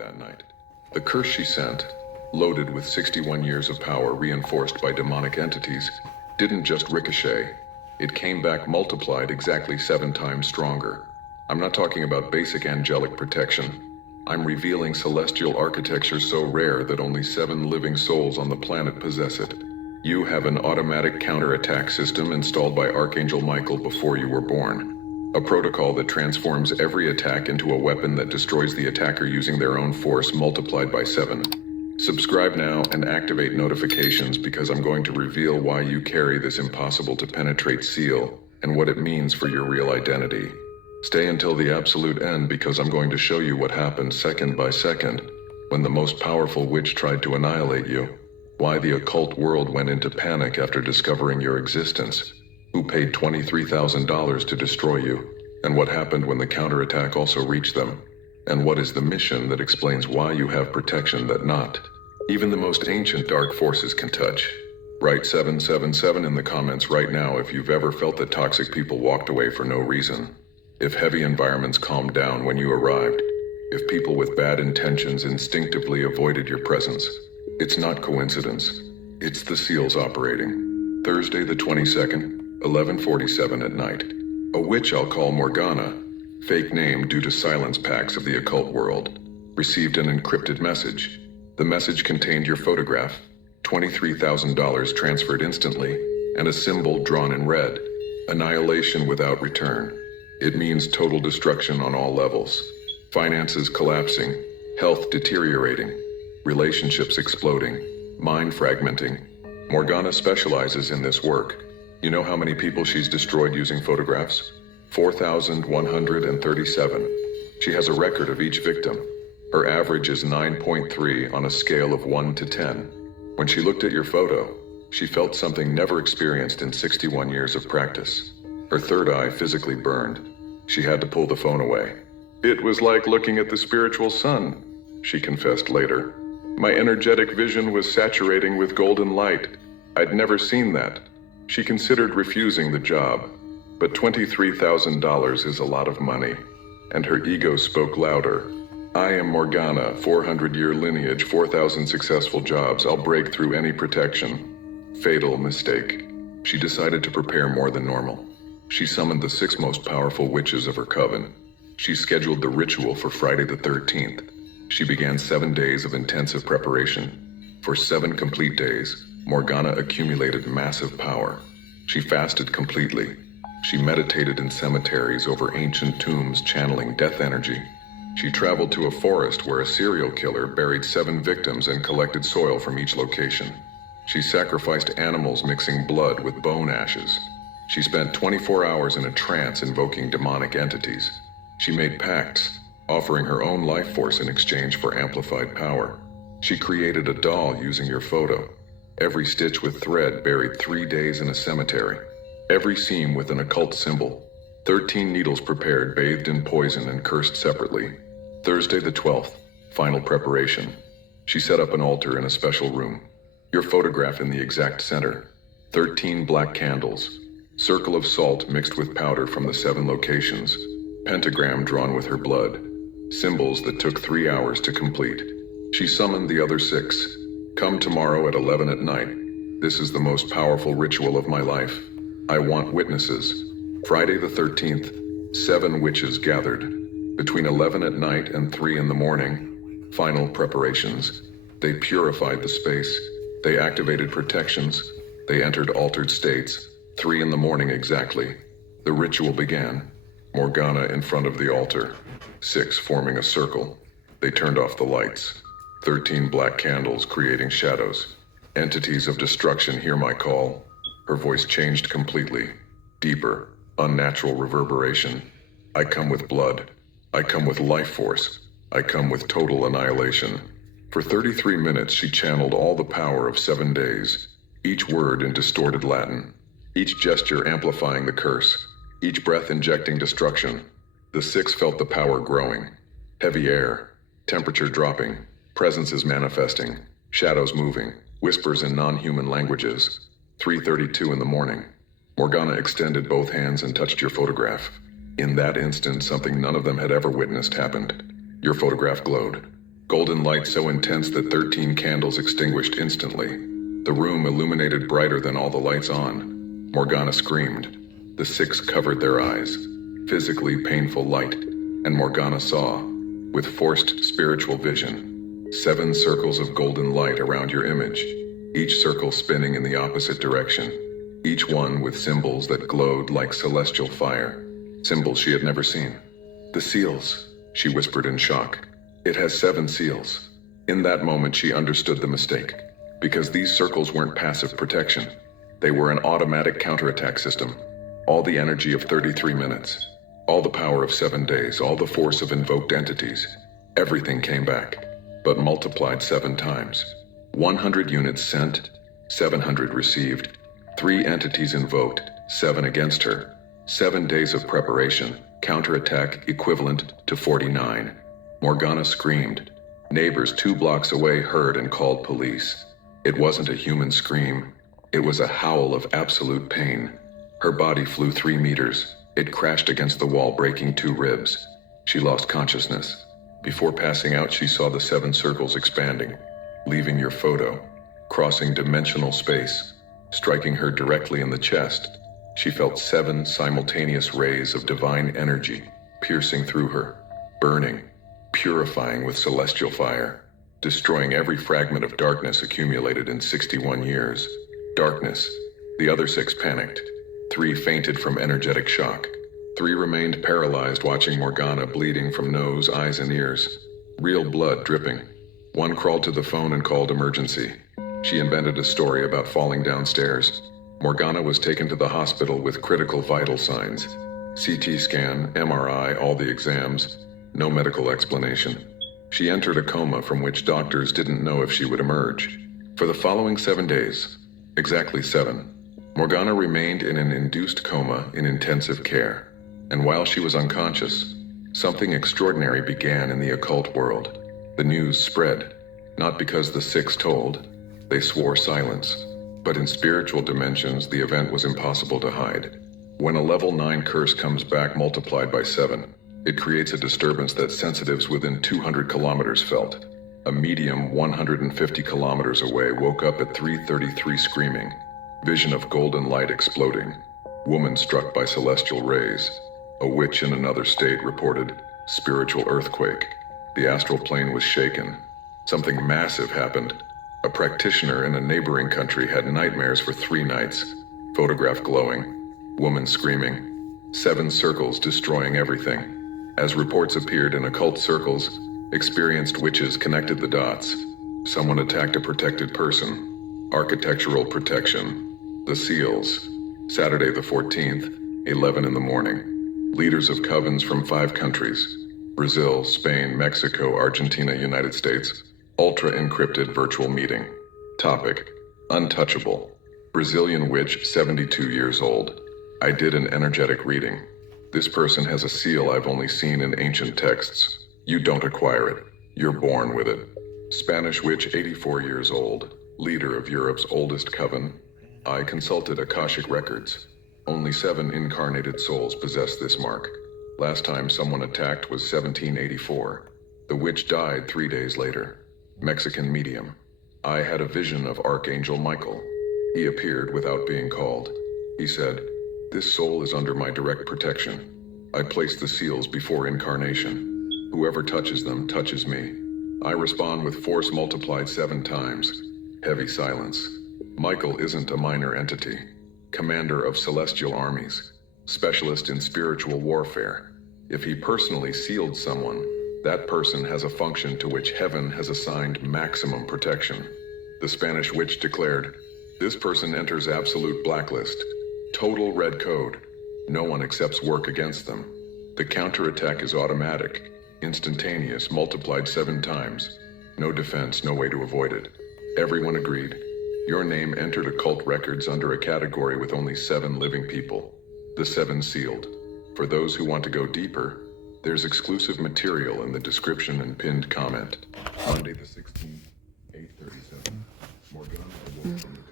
that night. The curse she sent, loaded with 61 years of power reinforced by demonic entities, didn't just ricochet. It came back multiplied exactly 7 times stronger. I'm not talking about basic angelic protection. I'm revealing celestial architecture so rare that only 7 living souls on the planet possess it. You have an automatic counterattack system installed by Archangel Michael before you were born. A protocol that transforms every attack into a weapon that destroys the attacker using their own force multiplied by 7. Subscribe now and activate notifications because I'm going to reveal why you carry this impossible to penetrate seal and what it means for your real identity. Stay until the absolute end because I'm going to show you what happened second by second when the most powerful witch tried to annihilate you, why the occult world went into panic after discovering your existence, who paid $23,000 to destroy you, and what happened when the counterattack also reached them, and what is the mission that explains why you have protection that not even the most ancient dark forces can touch. Write 777 in the comments right now if you've ever felt that toxic people walked away for no reason. If heavy environments calmed down when you arrived, if people with bad intentions instinctively avoided your presence, it's not coincidence. It's the seals operating. Thursday the 22nd, 11:47 at night. A witch I'll call Morgana, fake name due to silence pacts of the occult world, received an encrypted message. The message contained your photograph, $23,000 transferred instantly, and a symbol drawn in red, annihilation without return. It means total destruction on all levels. Finances collapsing, health deteriorating, relationships exploding, mind fragmenting. Morgana specializes in this work. You know how many people she's destroyed using photographs? 4,137. She has a record of each victim. Her average is 9.3 on a scale of 1 to 10. When she looked at your photo, she felt something never experienced in 61 years of practice. Her third eye physically burned. She had to pull the phone away. It was like looking at the spiritual sun, she confessed later. My energetic vision was saturating with golden light. I'd never seen that. She considered refusing the job, but $23,000 is a lot of money, and her ego spoke louder. I am Morgana, 400-year lineage, 4,000 successful jobs. I'll break through any protection. Fatal mistake. She decided to prepare more than normal. She summoned the 6 most powerful witches of her coven. She scheduled the ritual for Friday the 13th. She began 7 days of intensive preparation. For 7 complete days, Morgana accumulated massive power. She fasted completely. She meditated in cemeteries over ancient tombs channeling death energy. She traveled to a forest where a serial killer buried 7 victims and collected soil from each location. She sacrificed animals mixing blood with bone ashes. She spent 24 hours in a trance invoking demonic entities. She made pacts, offering her own life force in exchange for amplified power. She created a doll using your photo. Every stitch with thread buried 3 days in a cemetery. Every seam with an occult symbol. 13 needles prepared, bathed in poison and cursed separately. Thursday the 12th, final preparation. She set up an altar in a special room. Your photograph in the exact center. 13 black candles. Circle of salt mixed with powder from the 7 locations. Pentagram drawn with her blood. Symbols that took 3 hours to complete. She summoned the other 6. Come tomorrow at 11 at night. This is the most powerful ritual of my life. I want witnesses. Friday the 13th, 7 witches gathered. Between 11 at night and 3 in the morning, final preparations. They purified the space. They activated protections. They entered altered states. 3 in the morning exactly. The ritual began. Morgana in front of the altar. 6 forming a circle. They turned off the lights. 13 black candles creating shadows. Entities of destruction hear my call. Her voice changed completely. Deeper, unnatural reverberation. I come with blood. I come with life force. I come with total annihilation. For 33 minutes she channeled all the power of 7 days, each word in distorted Latin, each gesture amplifying the curse, each breath injecting destruction. The 6 felt the power growing. Heavy air, temperature dropping, presences manifesting, shadows moving, whispers in non-human languages. 3:32 in the morning. Morgana extended both hands and touched your photograph. In that instant, something none of them had ever witnessed happened. Your photograph glowed. Golden light so intense that 13 candles extinguished instantly. The room illuminated brighter than all the lights on. Morgana screamed. The six covered their eyes. Physically painful light. And Morgana saw, with forced spiritual vision, 7 circles of golden light around your image, each circle spinning in the opposite direction, each one with symbols that glowed like celestial fire, symbols she had never seen. The seals, she whispered in shock. It has 7 seals. In that moment she understood the mistake, because these circles weren't passive protection. They were an automatic counterattack system. All the energy of 33 minutes. All the power of 7 days, all the force of invoked entities. Everything came back, but multiplied 7 times. 100 units sent, 700 received. 3 entities invoked, 7 against her. 7 days of preparation, counterattack equivalent to 49. Morgana screamed. Neighbors 2 blocks away heard and called police. It wasn't a human scream. It was a howl of absolute pain. Her body flew 3 meters. It crashed against the wall, breaking 2 ribs. She lost consciousness. Before passing out, she saw the 7 circles expanding, leaving your photo, crossing dimensional space, striking her directly in the chest. She felt 7 simultaneous rays of divine energy piercing through her, burning, purifying with celestial fire, destroying every fragment of darkness accumulated in 61 years. Darkness. The other 6 panicked. 3 fainted from energetic shock. 3 remained paralyzed, watching Morgana bleeding from nose, eyes, and ears. Real blood dripping. 1 crawled to the phone and called emergency. She invented a story about falling downstairs. Morgana was taken to the hospital with critical vital signs. CT scan, MRI, all the exams. No medical explanation. She entered a coma from which doctors didn't know if she would emerge. For the following 7 days, exactly 7, Morgana remained in an induced coma in intensive care. And while she was unconscious, something extraordinary began in the occult world. The news spread, not because the 6 told, they swore silence, but in spiritual dimensions the event was impossible to hide. When a level 9 curse comes back multiplied by 7, it creates a disturbance that sensitives within 200 kilometers felt. A medium 150 kilometers away woke up at 3:33 screaming. Vision of golden light exploding. Woman struck by celestial rays. A witch in another state reported spiritual earthquake. The astral plane was shaken. Something massive happened. A practitioner in a neighboring country had nightmares for 3 nights. Photograph glowing. Woman screaming. 7 circles destroying everything. As reports appeared in occult circles, experienced witches connected the dots. Someone attacked a protected person. Architectural protection. The seals. Saturday the 14th, 11 in the morning. Leaders of covens from 5 countries. Brazil, Spain, Mexico, Argentina, United States. Ultra-encrypted virtual meeting. Topic: Untouchable. Brazilian witch, 72 years old. I did an energetic reading. This person has a seal I've only seen in ancient texts. You don't acquire it. You're born with it. Spanish witch, 84 years old. Leader of Europe's oldest coven. I consulted Akashic records. Only 7 incarnated souls possess this mark. Last time someone attacked was 1784. The witch died 3 days later. Mexican medium. I had a vision of Archangel Michael. He appeared without being called. He said, "This soul is under my direct protection. I place the seals before incarnation. Whoever touches them touches me. I respond with force multiplied 7 times. Heavy silence. Michael isn't a minor entity. Commander of celestial armies. Specialist in spiritual warfare. If he personally sealed someone, that person has a function to which heaven has assigned maximum protection." The Spanish witch declared, "This person enters absolute blacklist. Total red code. No one accepts work against them. The counterattack is automatic, instantaneous, multiplied 7 times. No defense, no way to avoid it." Everyone agreed. Your name entered occult records under a category with only 7 living people. The 7 sealed. For those who want to go deeper, there's exclusive material in the description and pinned comment. Monday the 16th, 8:37. Morgana awoke from the